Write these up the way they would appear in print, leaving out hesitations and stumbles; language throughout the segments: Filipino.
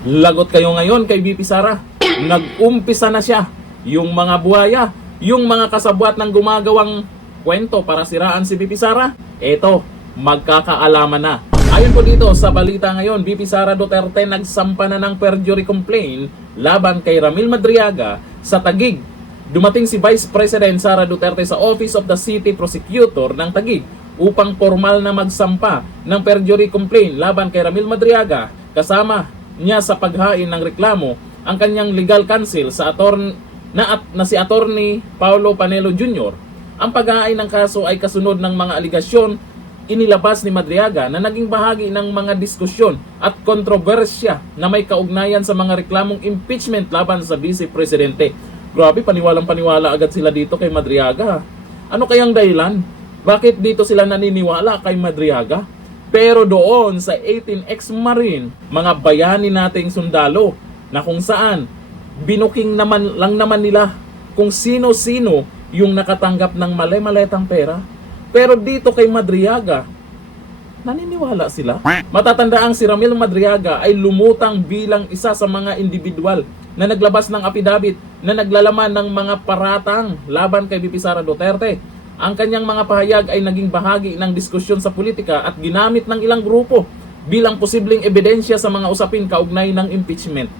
Lagot kayo ngayon kay VP Sara. Nag-umpisa na siya. Yung mga buhaya, yung mga kasabwat ng gumagawang kwento para siraan si VP Sara, eto, magkakaalaman na. Ayon po dito sa balita ngayon, VP Sara Duterte nagsampa na ng perjury complaint laban kay Ramil Madriaga sa Taguig. Dumating si Vice President Sara Duterte sa Office of the City Prosecutor ng Taguig upang formal na magsampa ng perjury complaint laban kay Ramil Madriaga, kasama niya sa paghain ng reklamo ang kanyang legal counsel sa na si Attorney Paulo Panelo Jr. Ang paghain ng kaso ay kasunod ng mga aligasyon inilabas ni Madriaga na naging bahagi ng mga diskusyon at kontrobersya na may kaugnayan sa mga reklamong impeachment laban sa Vice Presidente. Grabe, paniwalang-paniwala agad sila dito kay Madriaga. Ano kayang dahilan? Bakit dito sila naniniwala kay Madriaga? Pero doon sa 18 ex-Marine, mga bayani nating sundalo na kung saan binuking lang naman nila kung sino-sino yung nakatanggap ng mali-maletang pera. Pero dito kay Madriaga, naniniwala sila. Matatandaang si Ramil Madriaga ay lumutang bilang isa sa mga individual na naglabas ng apidabit na naglalaman ng mga paratang laban kay VP Sara Duterte. Ang kanyang mga pahayag ay naging bahagi ng diskusyon sa politika at ginamit ng ilang grupo bilang posibleng ebidensya sa mga usapin kaugnay ng impeachment.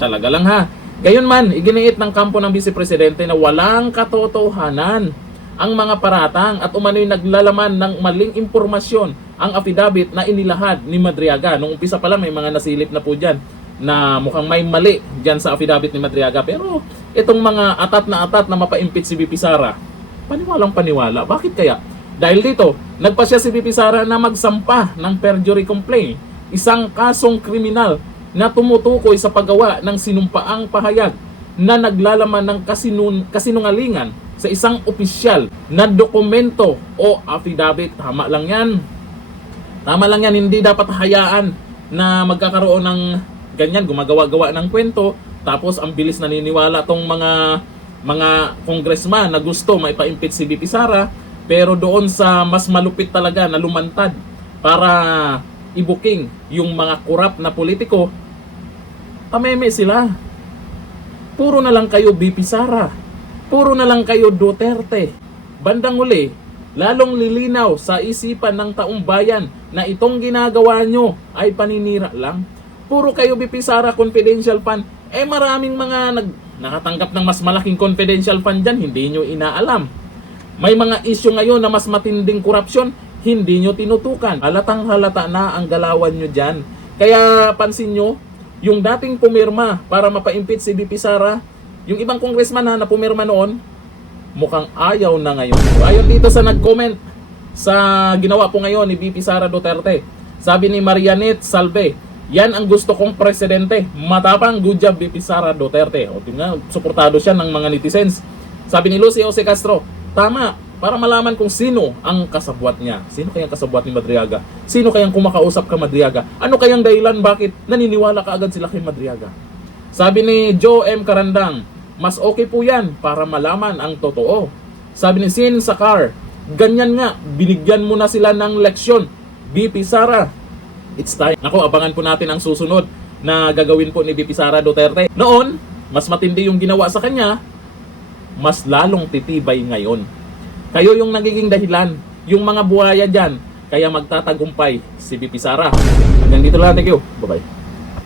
Talaga lang ha. Gayunman, iginiit ng kampo ng Vice Presidente na walang katotohanan ang mga paratang at umano'y naglalaman ng maling impormasyon ang affidavit na inilahad ni Madriaga. Nung umpisa pa lang may mga nasilip na po dyan na mukhang may mali dyan sa affidavit ni Madriaga. Pero itong mga atat na mapa-impeach si VP Sara, paniwalang-paniwala. Bakit kaya? Dahil dito, nagpasya si VP Sara na magsampa ng perjury complaint, isang kasong kriminal na tumutukoy sa paggawa ng sinumpaang pahayag na naglalaman ng kasinungalingan sa isang opisyal na dokumento o affidavit. Tama lang yan. Hindi dapat hayaan na magkakaroon ng ganyan, gumagawa-gawa ng kwento, tapos ang bilis naniniwala tong mga congressman na gusto maipa-impeach si VP Sara, pero doon sa mas malupit talaga na lumantad para ibuking yung mga korap na politiko, tameme sila. Puro na lang kayo VP Sara. Puro na lang kayo Duterte. Bandang huli, lalong lilinaw sa isipan ng taong bayan na itong ginagawa nyo ay paninira lang. Puro kayo VP Sara confidential fund. Maraming mga nakatanggap ng mas malaking confidential fund dyan, hindi nyo inaalam. May mga issue ngayon na mas matinding korupsyon, hindi nyo tinutukan. Halatang halata na ang galawan nyo dyan. Kaya pansin nyo, yung dating pumirma para mapa-impeach si VP Sara, yung ibang congressman na pumirma noon, mukhang ayaw na ngayon. Ayon dito sa nag-comment sa ginawa po ngayon ni VP Sara Duterte, sabi ni Marianet Salve, yan ang gusto kong presidente. Matapang, good job VP Sara Duterte. O tingnan, suportado siya ng mga netizens. Sabi ni Lucy Jose Castro, tama, para malaman kung sino ang kasabwat niya. Sino kayang kasabwat ni Madriaga? Sino kayang kumakausap ka Madriaga? Ano kayang dahilan bakit naniniwala ka agad sila kay Madriaga? Sabi ni Joe M. Karandang, mas okay po yan para malaman ang totoo. Sabi ni Sin Sakar, ganyan nga, binigyan mo na sila ng leksyon. VP Sara, it's time. Ako, abangan po natin ang susunod na gagawin po ni VP Sara Duterte. Noon, mas matindi yung ginawa sa kanya, mas lalong titibay ngayon. Kayo yung nagiging dahilan, yung mga buhaya dyan, kaya magtatagumpay si VP Sara. Hanggang dito lang, thank you. Bye-bye.